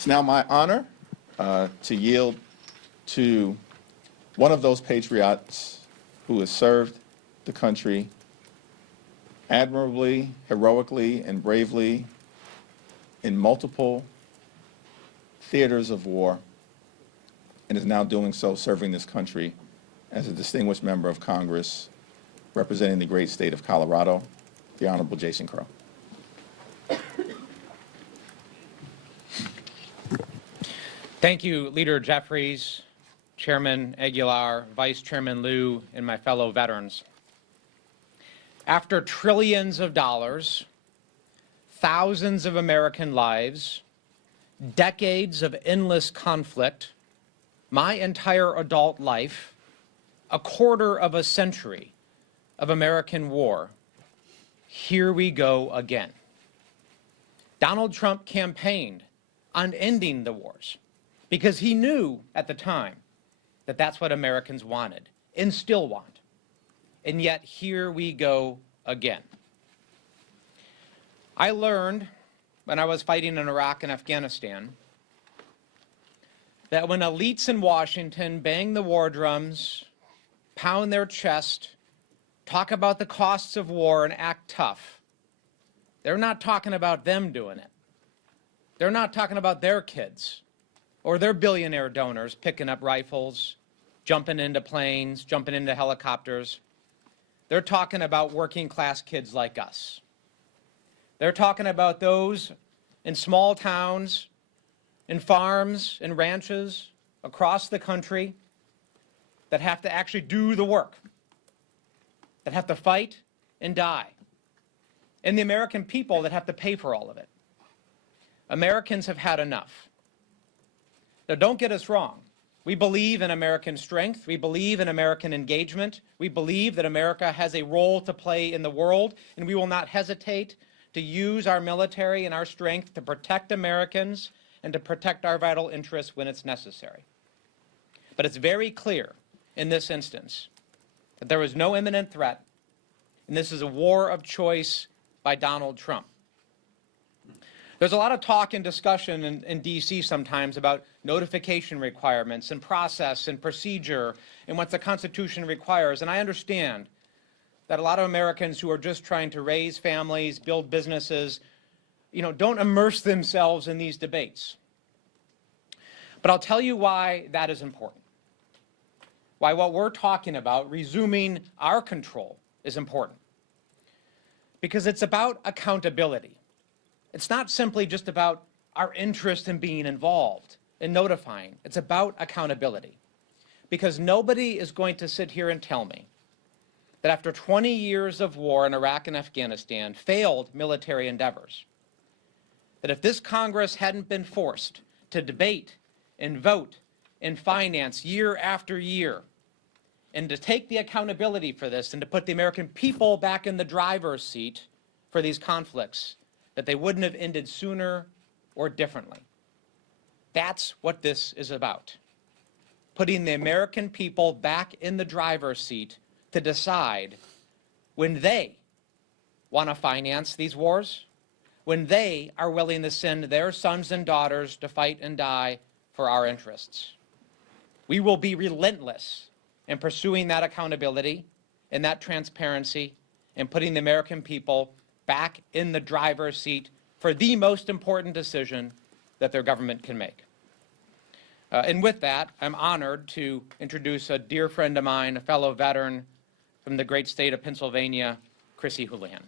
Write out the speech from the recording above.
It's now my honor to yield to one of those patriots who has served the country admirably, heroically, and bravely in multiple theaters of war, and is now doing so serving this country as a distinguished member of Congress representing the great state of Colorado, the Honorable Jason Crow. Thank you, Leader Jeffries, Chairman Aguilar, Vice Chairman Lieu, and my fellow veterans. After trillions of dollars, thousands of American lives, decades of endless conflict, my entire adult life, a quarter of a century of American war, here we go again. Donald Trump campaigned on ending the wars because he knew at the time that that's what Americans wanted and still want. And yet here we go again. I learned when I was fighting in Iraq and Afghanistan that when elites in Washington bang the war drums, pound their chest, talk about the costs of war and act tough, they're not talking about them doing it. They're not talking about their kids or their billionaire donors picking up rifles, jumping into planes, jumping into helicopters. They're talking about working class kids like us. They're talking about those in small towns, in farms, in ranches across the country that have to actually do the work, that have to fight and die, and the American people that have to pay for all of it. Americans have had enough. Now, don't get us wrong. We believe in American strength. We believe in American engagement. We believe that America has a role to play in the world, and we will not hesitate to use our military and our strength to protect Americans and to protect our vital interests when it's necessary. But it's very clear in this instance that there is no imminent threat, and this is a war of choice by Donald Trump. There's a lot of talk and discussion in D.C. sometimes about notification requirements and process and procedure and what the Constitution requires. And I understand that a lot of Americans who are just trying to raise families, build businesses, don't immerse themselves in these debates. But I'll tell you why that is important. Why what we're talking about, resuming our control, is important. Because it's about accountability. It's not simply just about our interest in being involved, in notifying. It's about accountability. Because nobody is going to sit here and tell me that after 20 years of war in Iraq and Afghanistan, failed military endeavors, that if this Congress hadn't been forced to debate and vote and finance year after year, and to take the accountability for this and to put the American people back in the driver's seat for these conflicts, that they wouldn't have ended sooner or differently. That's what this is about. Putting the American people back in the driver's seat to decide when they want to finance these wars, when they are willing to send their sons and daughters to fight and die for our interests. We will be relentless in pursuing that accountability and that transparency and putting the American people back in the driver's seat for the most important decision that their government can make. And with that, I'm honored to introduce a dear friend of mine, a fellow veteran from the great state of Pennsylvania, Chrissy Houlihan.